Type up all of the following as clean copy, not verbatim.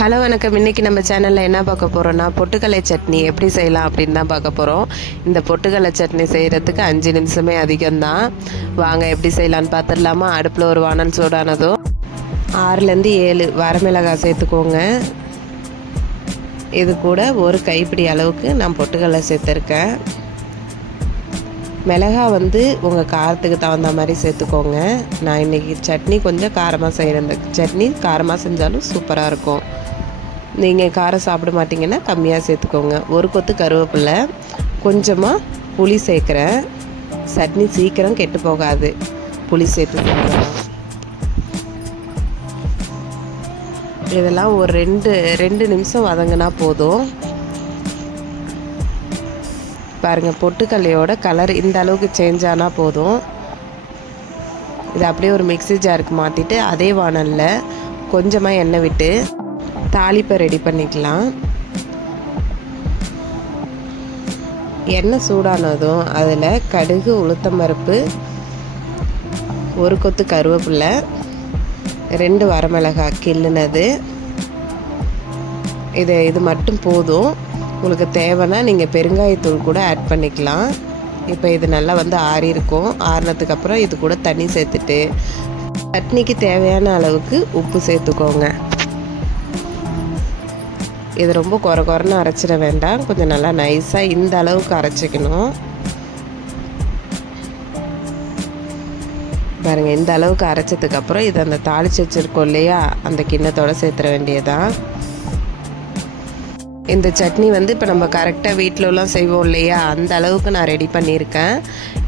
Hello வணக்கம். இன்றைக்கி நம்ம சேனலில் என்ன பார்க்க போகிறோன்னா பொட்டுக்கடலை சட்னி எப்படி செய்யலாம் அப்படின்னு தான் பார்க்க போகிறோம். இந்த பொட்டுக்கடலை சட்னி செய்கிறதுக்கு 5 நிமிஷமே அதிகம்தான். வாங்க எப்படி செய்யலான்னு பார்த்துடலாமா. அடுப்பில் ஒரு வானல் சூடானதும் 6லேருந்து 7 வரமிளகாய் சேர்த்துக்கோங்க. இது கூட ஒரு கைப்பிடி அளவுக்கு நான் பொட்டுக்கடலை சேர்த்துருக்கேன். மிளகாய் உங்கள் காரத்துக்கு தகுந்த மாதிரி சேர்த்துக்கோங்க. நான் இன்றைக்கி சட்னி கொஞ்சம் காரமாக செய்கிறேன். இந்த சட்னி காரமாக செஞ்சாலும் சூப்பராக இருக்கும். நீங்கள் காரம் சாப்பிட மாட்டிங்கன்னா கம்மியாக சேர்த்துக்கோங்க. ஒரு கொத்து கருவேப்பிலை, கொஞ்சமாக புளி சேர்க்குறேன். சட்னி சீக்கிரம் கெட்டு போகாது புளி சேர்த்து சேர்க்கலாம். இதெல்லாம் ஒரு ரெண்டு நிமிஷம் வதங்கினா போதும். பாருங்கள், பொட்டுக்கல்லையோட கலர் இந்த அளவுக்கு சேஞ்ச் ஆனால் போதும். இதை அப்படியே ஒரு மிக்ஸி ஜாருக்கு மாற்றிட்டு அதே வானலில் கொஞ்சமாக எண்ணெய் விட்டு தாளிப்பை ரெடி பண்ணிக்கலாம். எண்ணெய் சூடானதும் அதில் கடுகு, உளுத்தம்பருப்பு, ஒரு கொத்து கருவேப்பிலை, 2 வரமிளகாய் கிள்ளுனது, இது மட்டும் போதும். உங்களுக்கு தேவைன்னா நீங்கள் பெருங்காயத்தூள் கூட ஆட் பண்ணிக்கலாம். இப்போ இது நல்லா ஆறி இருக்கும். ஆறினதுக்கப்புறம் இது கூட தண்ணி சேர்த்துட்டு சட்னிக்கு தேவையான அளவுக்கு உப்பு சேர்த்துக்கோங்க. இது ரொம்ப கொரன்னு அரைச்சிட வேண்டாம். கொஞ்சம் நல்லா நைஸாக இந்த அளவுக்கு அரைச்சிக்கணும். பாருங்கள், இந்த அளவுக்கு அரைச்சதுக்கப்புறம் இது அந்த தாளிச்சு வச்சுருக்கோம் இல்லையா, அந்த கிண்ணத்தோடு சேர்த்துற வேண்டியதான். இந்த சட்னி இப்போ நம்ம கரெக்டாக வீட்டிலலாம் செய்வோம் இல்லையா, அந்த அளவுக்கு நான் ரெடி பண்ணியிருக்கேன்.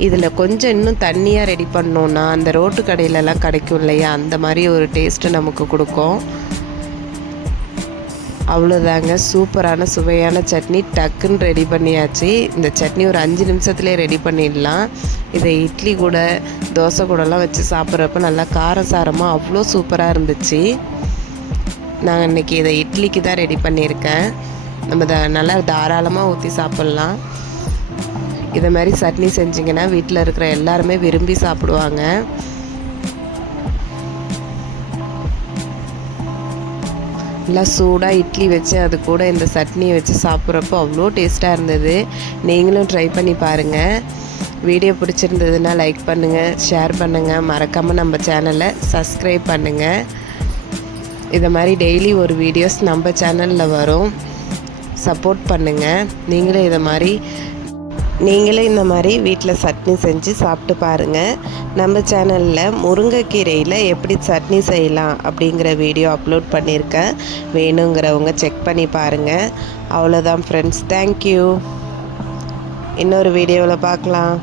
இதில் கொஞ்சம் இன்னும் தண்ணியாக ரெடி பண்ணோன்னா அந்த ரோட்டு கடையிலலாம் கிடைக்கும் இல்லையா, அந்த மாதிரி ஒரு டேஸ்ட்டு நமக்கு கொடுக்கும். அவ்வளோதாங்க, சூப்பரான சுவையான சட்னி டக்குன்னு ரெடி பண்ணியாச்சு. இந்த சட்னி ஒரு 5 நிமிஷத்துலேயே ரெடி பண்ணிடலாம். இதை இட்லி கூட தோசை கூடலாம் வச்சு சாப்பிட்றப்ப நல்லா காரசாரமாக அவ்வளோ சூப்பராக இருந்துச்சு. நான் இன்றைக்கி இதை இட்லிக்கு தான் ரெடி பண்ணியிருக்கேன். நம்ம நல்லா தாராளமாக ஊற்றி சாப்பிட்லாம். இதை மாதிரி சட்னி செஞ்சிங்கன்னா வீட்டில் இருக்கிற எல்லாருமே விரும்பி சாப்பிடுவாங்க. நல்லா சூடாக இட்லி வச்சு அது கூட இந்த சட்னியை வச்சு சாப்பிட்றப்போ அவ்வளோ டேஸ்ட்டாக இருந்தது. நீங்களும் ட்ரை பண்ணி பாருங்கள். வீடியோ பிடிச்சிருந்ததுன்னா லைக் பண்ணுங்கள், ஷேர் பண்ணுங்கள், மறக்காமல் நம்ம சேனலை சப்ஸ்கிரைப் பண்ணுங்கள். இதை மாதிரி டெய்லி ஒரு வீடியோஸ் நம்ம சேனலில் வரும். சப்போர்ட் பண்ணுங்கள். நீங்களே இந்த மாதிரி வீட்டில் சட்னி செஞ்சு சாப்பிட்டு பாருங்கள். நம்ம சேனலில் முருங்கைக்கீரையில் எப்படி சட்னி செய்யலாம் அப்படிங்கிற வீடியோ அப்லோட் பண்ணியிருக்கேன். வேணுங்கிறவங்க செக் பண்ணி பாருங்கள். அவ்வளோதான் ஃப்ரெண்ட்ஸ், தேங்க்யூ. இன்னொரு வீடியோவில் பார்க்கலாம்.